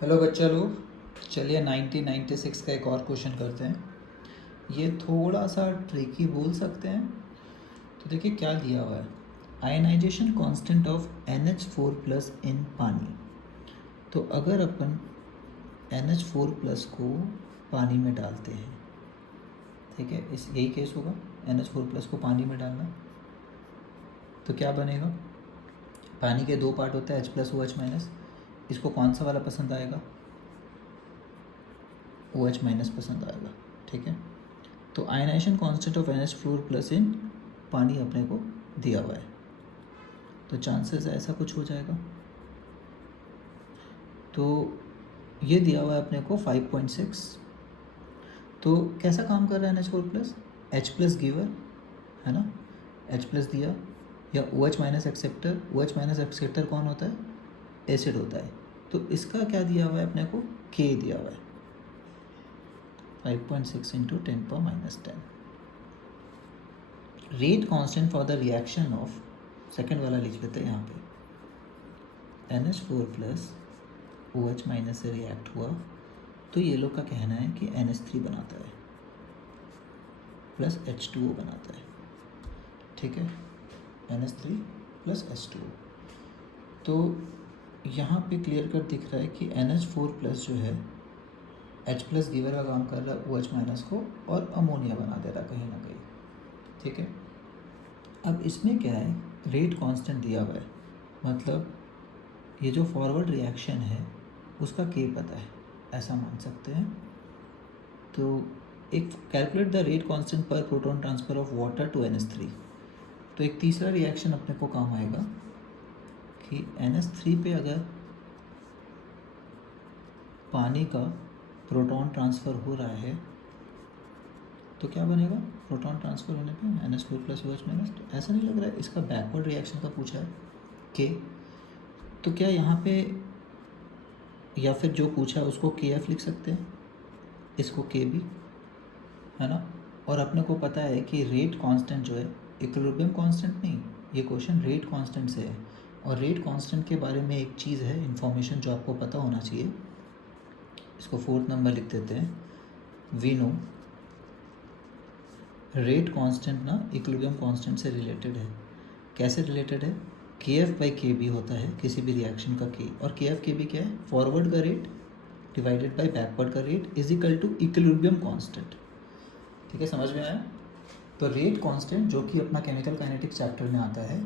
Hello बच्चा लोग, चलिए 1996 का एक और क्वेश्चन करते हैं। ये थोड़ा सा ट्रिकी बोल सकते हैं। तो देखिए क्या दिया हुआ है, आयनाइजेशन कांस्टेंट ऑफ NH4+ इन पानी। तो अगर अपन NH4+ को पानी में डालते हैं, ठीक है, इस यही केस होगा, NH4+ को पानी में डालना, तो क्या बनेगा। पानी के दो पार्ट होते हैं, H+ OH-। इसको कौन सा वाला पसंद आएगा, OH- पसंद आएगा, ठीक है। तो आयनाइजेशन कांस्टेंट ऑफ NH4+ इन पानी अपने को दिया हुआ है, तो चांसेस ऐसा कुछ हो जाएगा। तो ये दिया हुआ है अपने को 5.6। तो कैसा काम कर रहा है NH4+, H+ गिवर है ना, H+ दिया, या OH- एक्सेप्टर। OH- एक्सेप्टर कौन होता है, एसिड होता है। तो इसका क्या दिया हुआ है अपने को, K दिया हुआ है, 5.6 × 10⁻10। Rate constant for the reaction of, second वाला लिख लेते हैं यहाँ पे, NH4+ OH- से रिएक्ट हुआ, तो ये लोग का कहना है कि NH3 बनाता है प्लस H2O बनाता है, ठीक है, NH3 प्लस H2O। तो यहाँ पे क्लियर कट दिख रहा है कि NH4+ जो है H+ गिवर का काम कर रहा है OH- को, और अमोनिया बना दे रहा है कहीं ना कहीं, ठीक है। अब इसमें क्या है, रेट कांस्टेंट दिया हुआ है, मतलब ये जो फॉरवर्ड रिएक्शन है उसका K पता है, ऐसा मान सकते हैं। तो एक कैलकुलेट द रेट कांस्टेंट पर proton transfer of water to NH3। तो एक तीसरा रिएक्शन अपने को काम आएगा कि NH3 पे अगर पानी का प्रोटॉन ट्रांसफ़र हो रहा है तो क्या बनेगा, प्रोटॉन ट्रांसफ़र होने पे NH4+ OH-। तो ऐसा नहीं लग रहा है, इसका बैकवर्ड रिएक्शन का पूछा है K। तो क्या यहाँ पे, या फिर जो पूछा है उसको KF लिख सकते हैं, इसको KB, है ना। और अपने को पता है कि रेट कांस्टेंट जो है, इक्विलिब्रियम कांस्टेंट नहीं, ये क्वेश्चन रेट कांस्टेंट से है। और रेट कांस्टेंट के बारे में एक चीज़ है, इन्फॉर्मेशन जो आपको पता होना चाहिए, इसको 4th नंबर लिख देते हैं। वी नो रेट कांस्टेंट ना इक्विलिब्रियम कांस्टेंट से रिलेटेड है। कैसे रिलेटेड है, KF/KB होता है किसी भी रिएक्शन का K, और KF/KB क्या है, फॉरवर्ड का रेट डिवाइडेड बाय बैकवर्ड का rate is equal to equilibrium constant, ठीक है, समझ में आया। तो रेट कांस्टेंट जो कि अपना केमिकल काइनेटिक्स चैप्टर में आता है,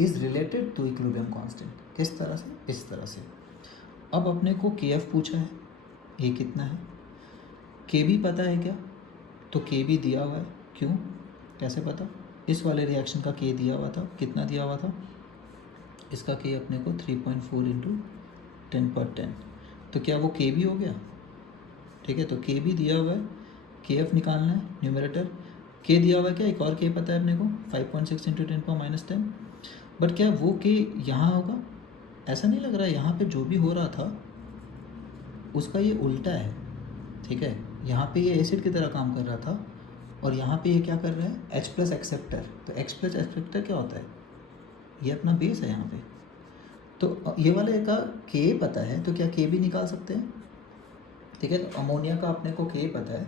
is related to equilibrium constant. किस तरह से, इस तरह से। अब अपने को KF पूछा है, ये कितना है, KB पता है क्या, तो KB दिया हुआ है, क्यों, कैसे पता, इस वाले रिएक्शन का K दिया हुआ था, कितना दिया हुआ था, इसका K अपने को 3.4 × 10⁻10। तो क्या वो KB हो गया, ठीक है। तो KB दिया हुआ है, KF निकालना है, न्यूमरेटर K दिया हुआ है, क्या एक और K पता है अपने को, 5.6 × 10⁻10। बट क्या वो K यहाँ होगा, ऐसा नहीं लग रहा है। यहाँ पे जो भी हो रहा था उसका ये उल्टा है, ठीक है। यहाँ पे ये एसिड की तरह काम कर रहा था, और यहाँ पे ये क्या कर रहा है, H+ एक्सेप्टर। तो H+ एक्सेप्टर क्या होता है, ये अपना बेस है यहाँ पे। तो ये वाले का K पता है, तो क्या K भी निकाल सकते हैं, ठीक है। तो अमोनिया का अपने को K पता है,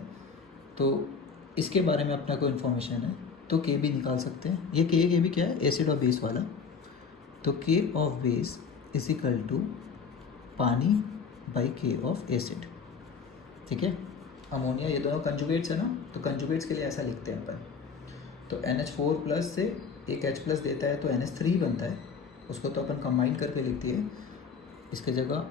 तो इसके बारे में अपने को इन्फॉर्मेशन है, तो K भी निकाल सकते हैं। ये K भी क्या है, एसिड और बेस वाला। तो K of base is equal to pani by K of acid, ठीक है। अमोनिया ये दोनों कंजुगेट्स है ना, तो कंजुगेट्स के लिए ऐसा लिखते हैं अपन। तो NH4+ से एक H+ देता है तो NH3 बनता है, उसको तो अपन कंबाइन करके लिखती है। इसके जगह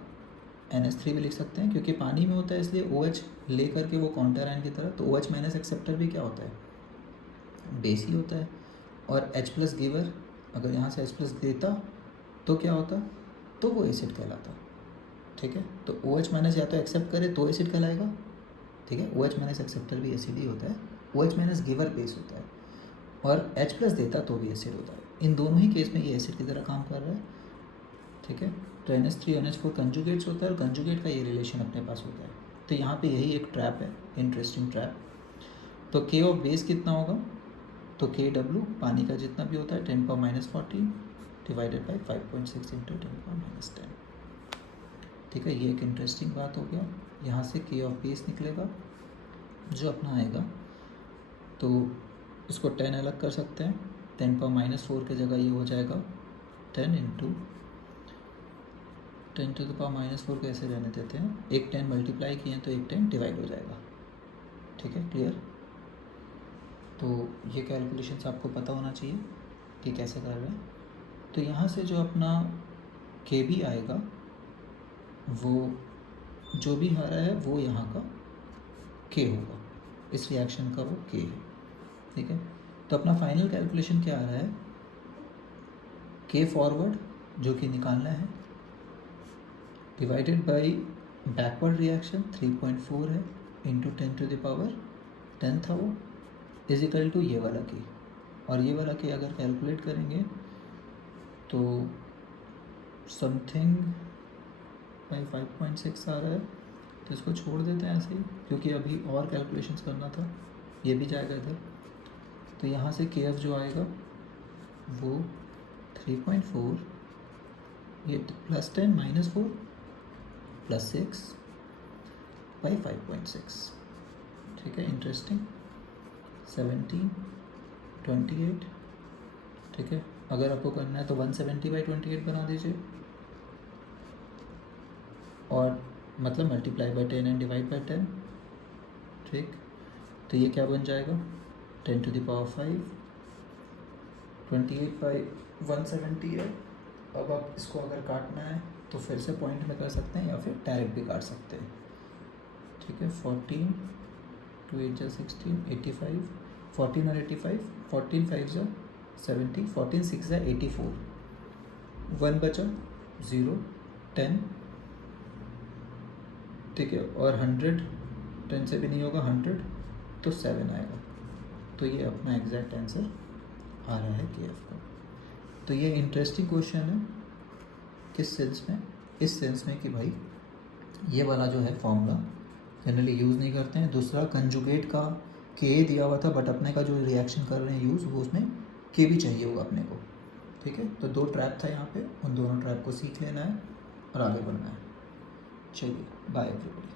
NH3 भी लिख सकते हैं, क्योंकि पानी में होता है इसलिए OH ले करके वो काउंटर आयन की तरह। तो OH- एक्सेप्टर भी क्या होता है, बेस ही होता है। और H+ गिवर अगर यहाँ से H+ देता तो क्या होता, तो वो एसिड कहलाता, ठीक है। तो OH- या तो एक्सेप्ट करे तो एसिड कहलाएगा, ठीक है। OH- एक्सेप्टर भी एसिड ही होता है, OH- गिवर बेस होता है, और H+ देता तो भी एसिड होता है। इन दोनों ही केस में ये एसिड की तरह काम कर रहा है, ठीक है। तो NH3 NH4 कंजुगेट्स होता है, और कंजुगेट का ये रिलेशन अपने पास होता है। तो यहाँ पे यही एक ट्रैप है, इंटरेस्टिंग ट्रैप। तो K ऑफ बेस कितना होगा, तो KW पानी का जितना भी होता है 10⁻14 डिवाइडेड बाई 5.6 × 10⁻10, ठीक है, ये एक इंटरेस्टिंग बात हो गया। यहाँ से के ऑफ बेस निकलेगा जो अपना आएगा, तो इसको 10 अलग कर सकते हैं। 10⁻⁻4 की जगह ये हो जाएगा 10 इंटू 10⁻⁻4 कैसे रहने देते हैं, एक 10 मल्टीप्लाई किए तो एक 10 डिवाइड हो जाएगा। ठीक है, क्लियर। तो ये कैलकुलेशंस आपको पता होना चाहिए कि कैसे कर रहे हैं। तो यहाँ से जो अपना के बी आएगा, वो जो भी आ रहा है वो यहाँ का के होगा, इस रिएक्शन का वो के है। ठीक है, तो अपना फाइनल कैलकुलेशन क्या आ रहा है, के फॉरवर्ड जो कि निकालना है डिवाइडेड बाय बैकवर्ड रिएक्शन 3.4 है इंटू 10⁻10 था वो, इज इक्वल टू ये वाला के। और ये वाला के अगर कैलकुलेट करेंगे तो समथिंग बाई 5.6 आ रहा है। तो इसको छोड़ देते हैं ऐसे ही, क्योंकि अभी और कैलकुलेशंस करना था, ये भी जाएगा इधर। तो यहाँ से के एफ जो आएगा वो 3.4, ये +10 -4 +6 बाई 5.6। ठीक है, इंटरेस्टिंग। 17 28। ठीक है, अगर आपको करना है तो 170/28 बना दीजिए, और मतलब multiply by 10 and divide by 10। ठीक, तो ये क्या बन जाएगा 10⁵ 28/170 है। अब आप इसको अगर काटना है तो फिर से पॉइंट में कर सकते हैं या फिर डायरेक्ट भी काट सकते हैं। ठीक है, 14 2 8 16 85, 14 और 85, 14 5 70, 14 6 84, 1 बचा 0 10। ठीक है, और 100 10 से भी नहीं होगा, 100 तो 7 आएगा। तो ये अपना एग्जैक्ट आंसर आ रहा है के एफ का। तो ये इंटरेस्टिंग क्वेश्चन है। किस सेंस में, इस सेंस में कि भाई ये वाला जो है फॉर्मूला जनरली यूज़ नहीं करते हैं। दूसरा, कंजुगेट का के दिया हुआ था, बट अपने का जो रिएक्शन कर रहे हैं यूज़, वो उसमें के भी चाहिए होगा अपने को। ठीक है, तो 2 ट्रैप था यहाँ पे, उन दोनों ट्रैप को सीख लेना है और आगे बढ़ना है। चलिए, बाय एवरीबॉडी।